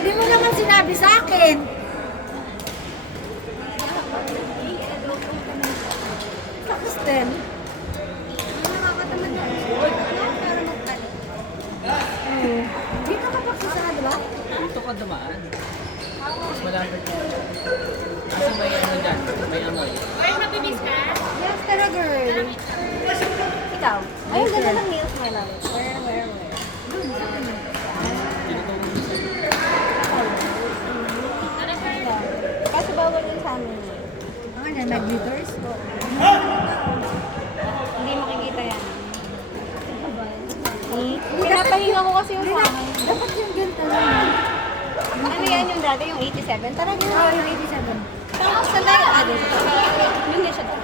Hindi mo naman sinabi sa akin. Tapos din. Nakakatamad na. Para magpalit. Dito ka pagsasara, di ba? Dito ka dumaan. Mas malapit ko. Kasi may ano dyan, may amoy. Ay, mabibis ka? Yes, talaga, girl. Ikaw. Ay, ang ganda ng nails, my love. Where? Tinutulong mo sa'yo. Kasi bawal yun sa amin. Ano yan, may glitters? Hindi makikita yan. Pinapahinga ko kasi yung sa akin. Dapat yung ganito lang. Ano yan yung dati, yung 87? Tara, yun. Oo, yung 87. Tapos, saan tayo? Yung na siya doon.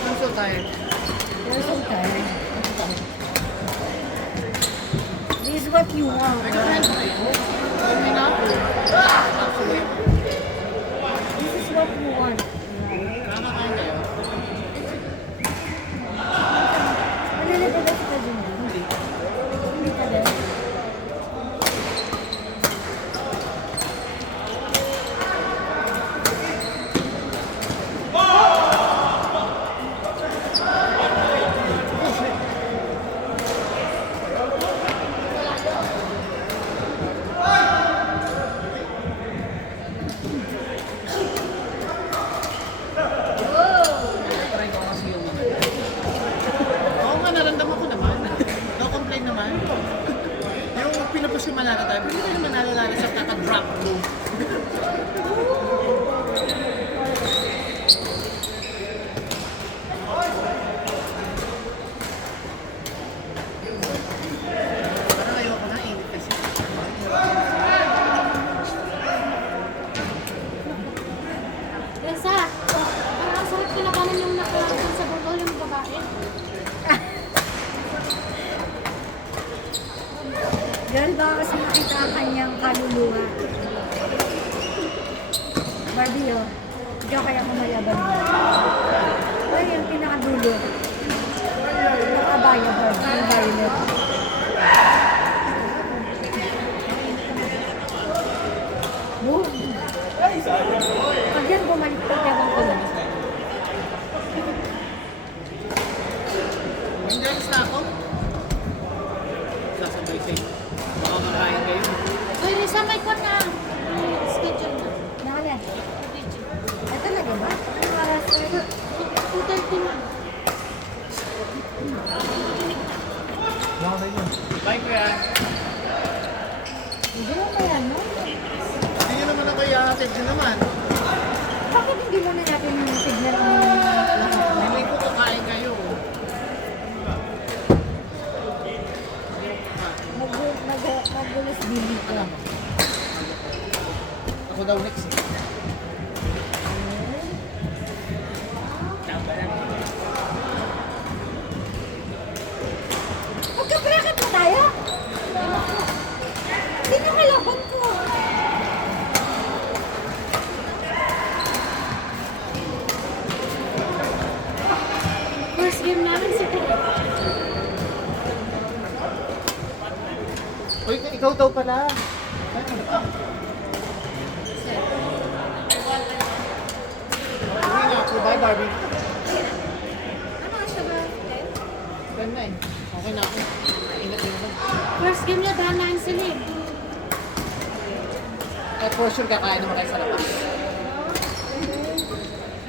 I'm so tired. You're so tired. This is what you want. This is what you want. Nakakain kayo? Manlalagay ba kita dun? Hindi ka din. Try ko kasi yung mga. Oo nga, naramdaman ko naman. No complain naman. Yung pinapos yung manalo tayo, hindi ko naman nalala sa kaka-drop low. Parang ayoko na, init kasi. Elsa, parang sarap kinakanan yung nakalagyan sa burgol yung babae. Girl, baka kasi makita ang kanyang kaluluwa. Barbie, oh. Ikaw kaya kumayaban mo. Ay, yung pinakadulo. Nakabaya, Barbie. Yung violet. Boom! Pag yan bumalik pa, ewan ko lang. Enjoy na ako. Sasabay sa'yo. Baka makain kayo. Uy, Risa, may kon na. May schedule na. Nakalan. Ito na, di ba? Ano oras? 2:30 na. Bye, kuya. Hindi mo pa yan, no? Hindi nyo naman ako i-attend nyo naman. Bakit hindi mo na natin yung signal ng lahat? Hindi ko kakain kayo. Magbulos dili ko. Ako daw next. Magka-bracket na tayo? Sino kalaban ko? First game namin si Ted. Uy, ikaw daw pala. Uwi na ako. Bye, Barbie. Ano siya ba? Ganda eh. Okay na ako. Ingat din ako. First game niya, dahan sila eh. At for sure, kakain naman kayo sa labas.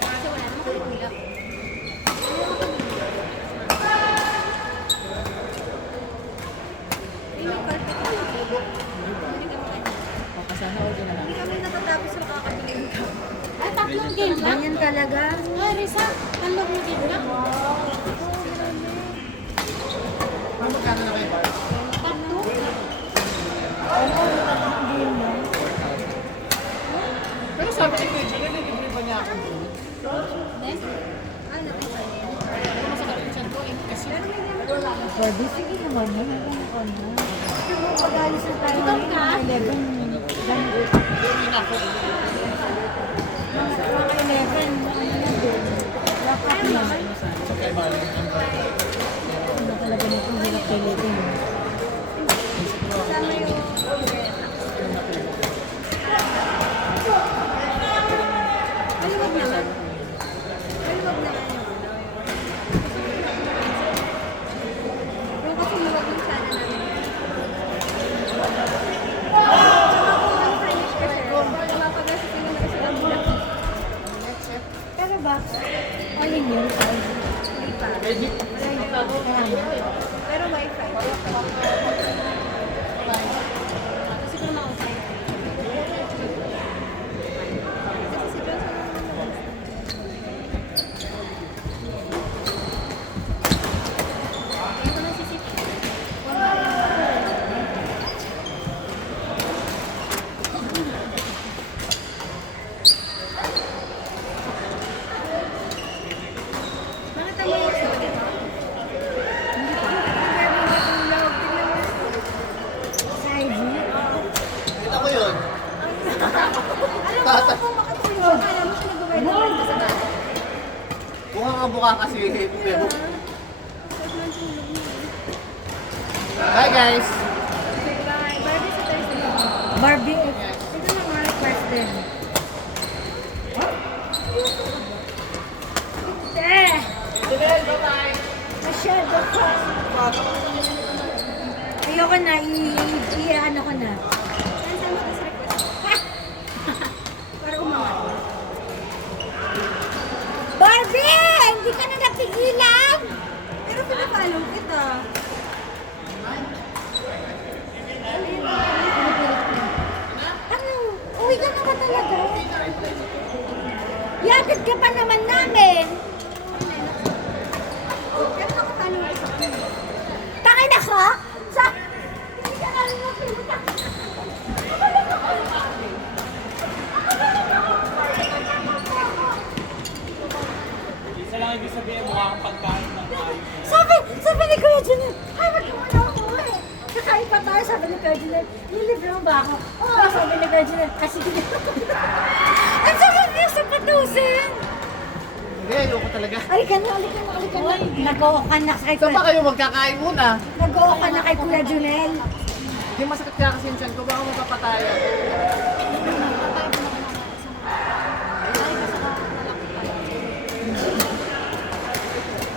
Kasi wala naman kami ulap. Ay, may carpet na. Tatlong game lang? Ganyan talaga. Ay, Risa, tatlong game lang? Magkano na kayo, Bar? Tatlo? Game lang. Pero sabi ni Kuya Jun, nilibre ba niya ako? Then? Ano kayo sa inyo? Ano masakit yung chan ko? Kasi Pwede, sige naman. Hanggang ako na. Kasi mo pag-alis na tayo Ikaw ka? 11. Ganun. Hindi na ako. Mga 11. Ano na din. Wrap up na. Okay, Bar. Ano talaga nito? Hindi na pilitin. Kasama yung Maluwag naman. Maluwag naman yung Yung kasi luwag yung sana namin. Kung finish kasi, mapagas sila na kasi ang bulak. Pero ba, all in yun. Wifi. Edit. Pero wifi. siguro makausay. Kasi si Johnson ang lumabas. Kaya ko nasisip. Bakit ang mga gusto dito? Hindi pa. Hindi matulog. Tignan mo. Side view? Kita ko yun. Alam mo kung makatulog. Alam mo siya nag-overload ka sa bahay. Mukha ka mukha kasi pero. Bye guys! Bye. Barbie sa Thursday. Barbie? Ito na mga request din. Eh! Bye-bye! Masyado ka. Ayoko na, i-ano ko na. Saan mo kasi request? Para umangat. Barbie! Hindi ka na napigilan! Pero pinapalong kita. Ano? Uwi ka na ba talaga? Yatid ka pa naman namin! Pero nakapalong ka. Takay na ka? Sa... Hindi ka na rin napigilan. Isa lang ibig sabihin, mukha kang pagkain ng tayo. Sabi ni Kuya Junel, ay, wag ka muna ako eh. Kakain pa tayo, sabi ni Kuya Junel, nilibre mo ba ako? Oo, sabi ni Kuya Junel, kasi sige. Ang sakit niya sa patusin. Hindi, ayoko talaga. Halika na. Nag-oo ka na kay Saan Kuya. ba kayo magkakain muna? Nag-oo ka na kay Kuya Junel. Hindi masakit kaya kasi yung tiyan ko, baka mapapatay ako.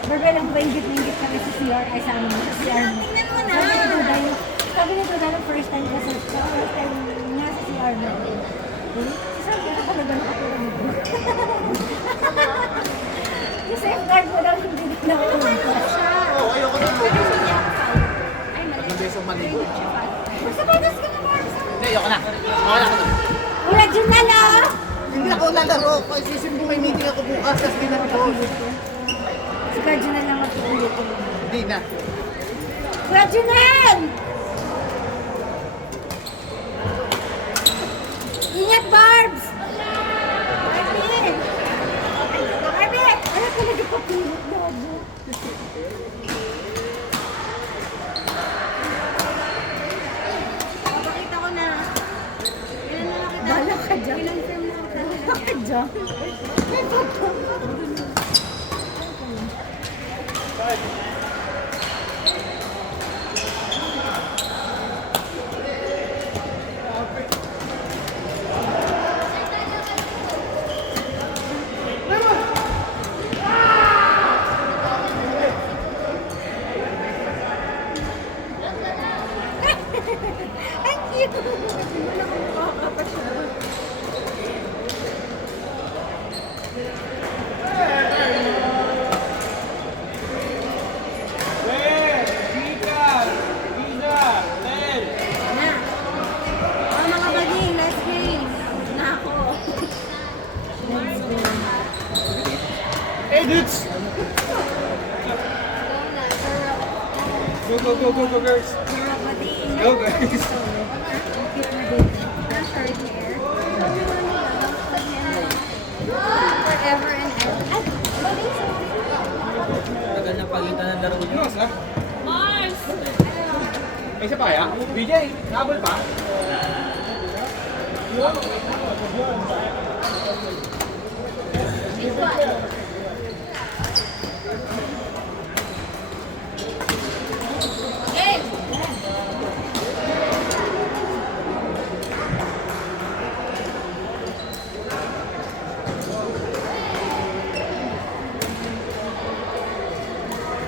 Burger lang ba ingit-ingit kami sa CR ay sa amin sa CR mo. Tingnan mo na. Sabi ni Duday yung first time ko sa first time nga sa CR mo. Sabi ko talaga nakapura mo. Yung safeguard mo daw hindi na ako siya. Oo, ayoko na po. Ay, mali. Ang beso maligo. Basta patas ka na, Mars. Hindi, ayoko na. Wala ko na. Kuya Junel, ah! Hindi ako lalaro. Kasi simple may meeting ako bukas, tapos di na ako. Si Kuya Junel lang ako ulit. Hindi na. Kuya Junel! Ingat, Barbs! Barbie! Barbie! Ano talaga papilot na ako? Pakita ko na. Ilan na nakita? Bala ka dyan. Ilang term na kita. Bala ka dyan. May photo. Ang cute! Wala kang makakapasyon. Weh! Gika! Gina! Tel! Na. Oh, mga baging, let's game. Na ako. Let's go. Let's! Go na, girl. Go, girls. Girl, pati. Go, guys. Ang cute na din. Ang short hair. Forever and ever. Ay, mali. Tagal na palitan ng laro niyo. Mars! May isa pa kaya? BJ, nakabol pa?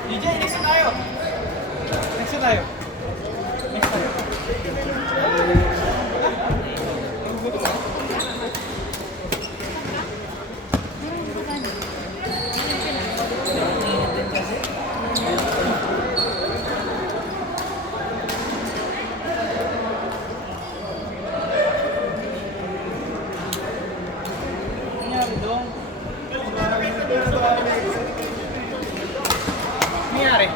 DJ, next na tayo. Next na tayo. Next tayo. Nangyari dong? Nangyari?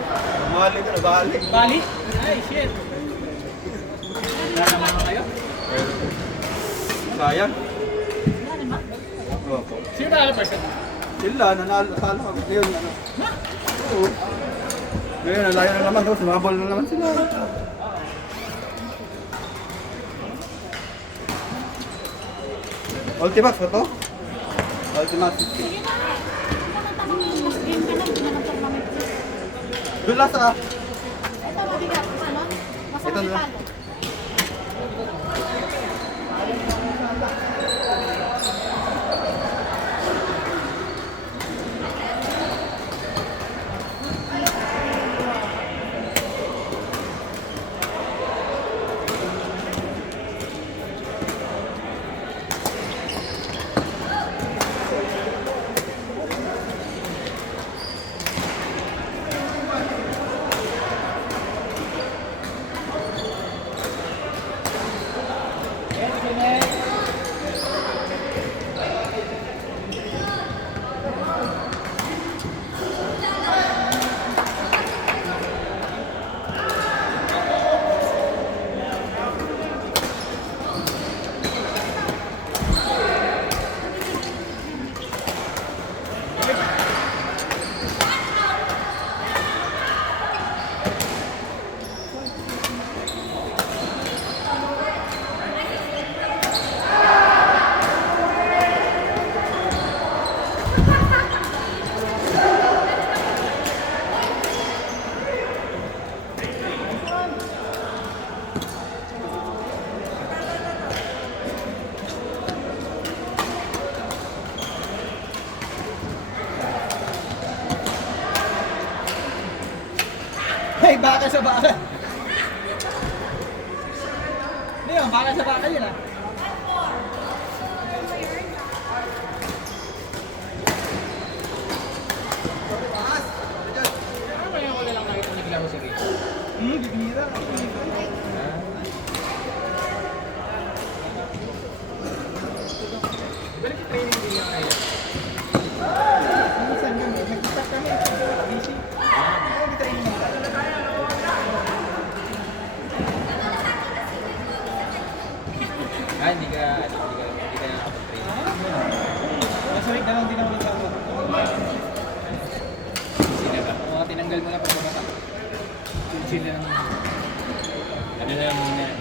Balik ka na, balik. Bali? Ay, shit. Naraman mo kayo? Sayang. Opo. Sino na person? Sila, nanalo kami. Ngayon, ano? Oo. Ngayon, nalayo na naman. Tapos, sumabol na naman sila. Ultimax ba to? Ultimax. Sige na. Last game ka na. Hindi na ng tournament. Doon lang sa... Ito, mabigat. Ano? Masama Ito ni na. Palo. Hey, baka sa baka. Hindi yun, baka sa baka yun ah. Ano yung wala lang nakita naglaro si Rito? Bibira. Balik training din yung ngayon. Minsan yun, nag-start kami. Busy. Hindi training. Hindi ka nakapag-train. Nasa week na lang din ako nagsama. Sila ba? Oo, tinanggal mo na pagbabasa. Chill na naman. Ano na muna?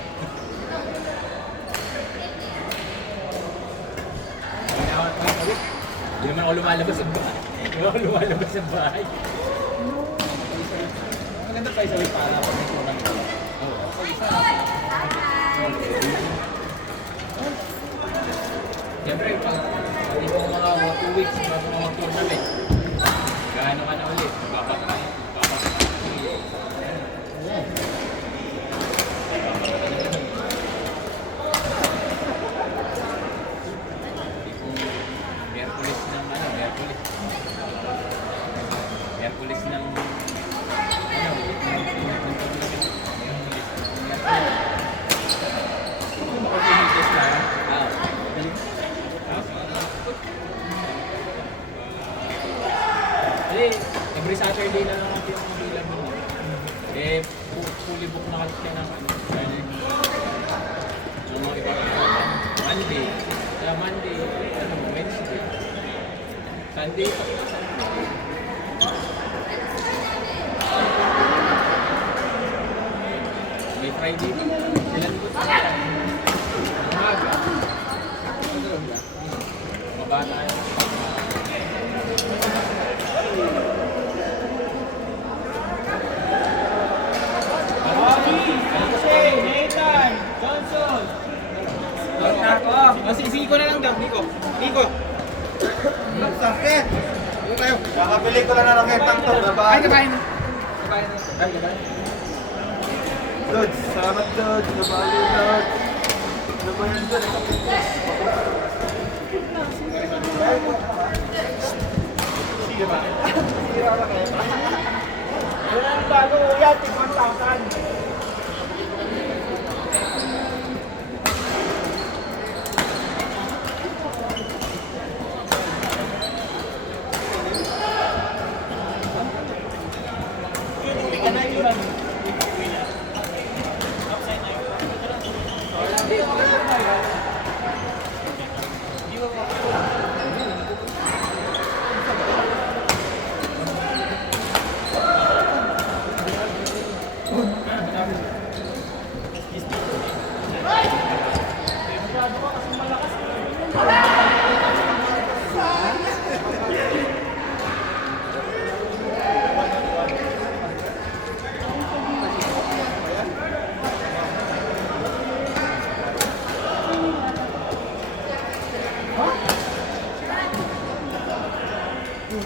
Hindi naman ako lumalabas sa bahay. Hindi naman ako lumalabas sa bahay. Maganda pa isa week para pag may kurang. Siyempre, pag hindi mo mga 2 weeks bago ka mag-tournament, gaano ka na ulit? Babatan. Miyerkules ng Miyerkules ng Sunday. May Friday pa. Kailan ko sa umaga. Mabata yun. Nathan! Johnson! Sige ko na lang daw, Nico. Nico! Sakit! Ano tayo? Kakabili ko lang na raketang to. Ay, kabahin na. Kabahin na. Ay, kabahin. Lods, salamat Lods. Nabali Lods. Ano ba yan doon? Sige ba? Ano ang bago yan? 1,000.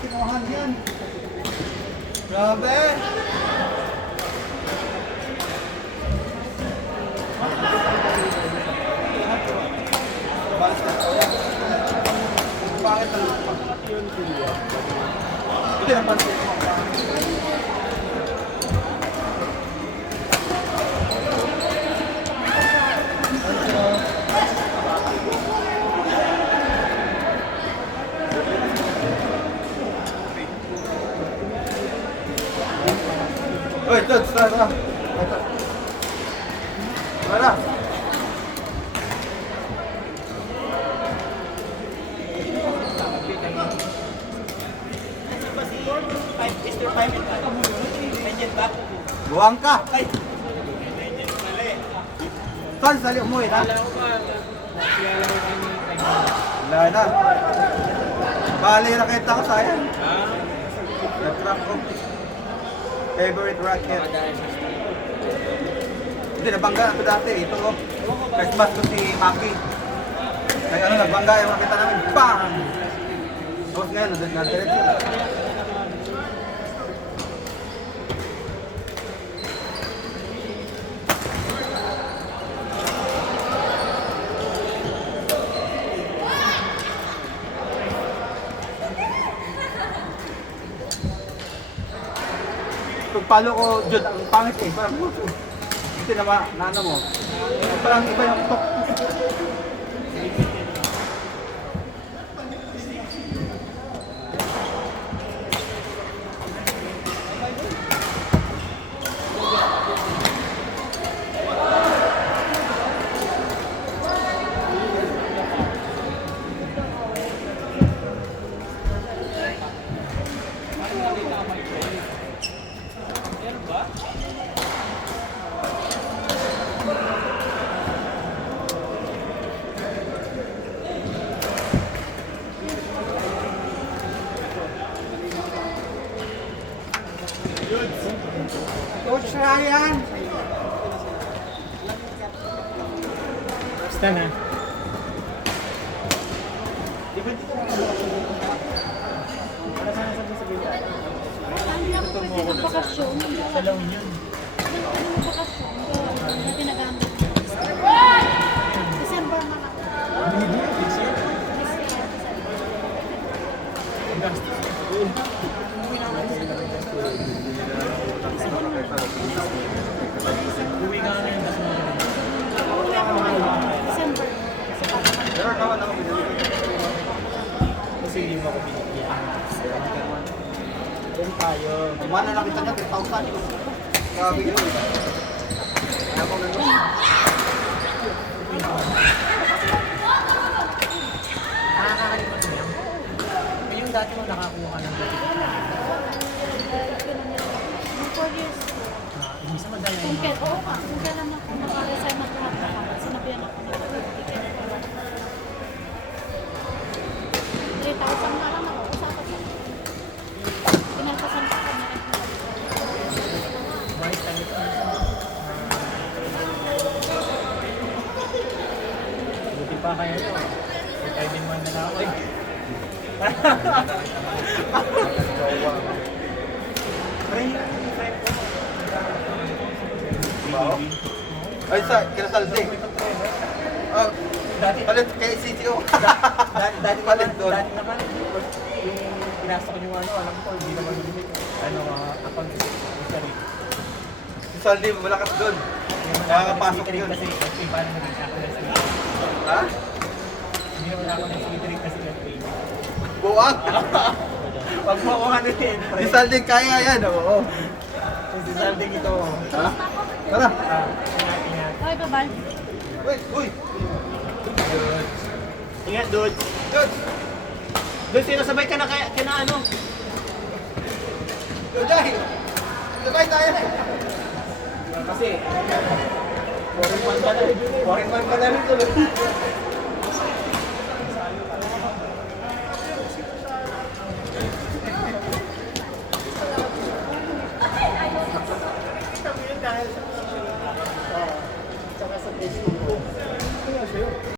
Kinuhan yan. Grabe! Bakit ang hindi naman Oy, Dodge, tara. Tara. Buwang ka. Saan sali umuwi na? Wala na. Bali raketa ko sayang. Nag-trap ko. Favorite racket. Hindi, nabangga na ito dati. Ito, first batch ko si Maki. Kaya ano, nagbangga yung makita namin. Bang! Tapos ngayon, nadiretso. Pag palo ko, Jud, ang pangit eh. Parang kasi naman, ano mo. Parang iba yung tok. Coach Ryan! Basta na. Hindi ako pwede magbakasyon. Sa lawin yun. Magbakasyon. Na tinagamit. December man ako. Uwi nga ngayon. December. Pero kawan ako pinili. Kasi hindi mo ako binigyan. Doon tayo. Kumana na kita niya, 10,000. Grabe yun. Kaya ko lang yun. Nakakalimutan mo yan. Yung dati mo pa kaya nyo. Kaya din man na ako eh. Pre, yung friend ko. Wow. Ay, sa kinasaldi. Oh, Dati, palit kay CTO. dati Palit doon. Dati naman, yung pinasok yung ano, alam ko, hindi naman limit. Ano, account history. Si Saldi, malakas doon. Nakakapasok yun. Kasi, paano naging ako na sa Ha? Hindi naman ako nag-street kasi nag-page. Buwag. Pag mo ako ano din, pre. Si Saldi, kaya yan, oo. Si Salding ito. Ha? Tara. Ingat. Okay, babal. Wait, uy. Ingat, dude. Dude. Dude, sinasabay ka na kaya ano? Duday. Sabay tayo. Kasi, foreign man ka na rin. Foreign man ka na rin.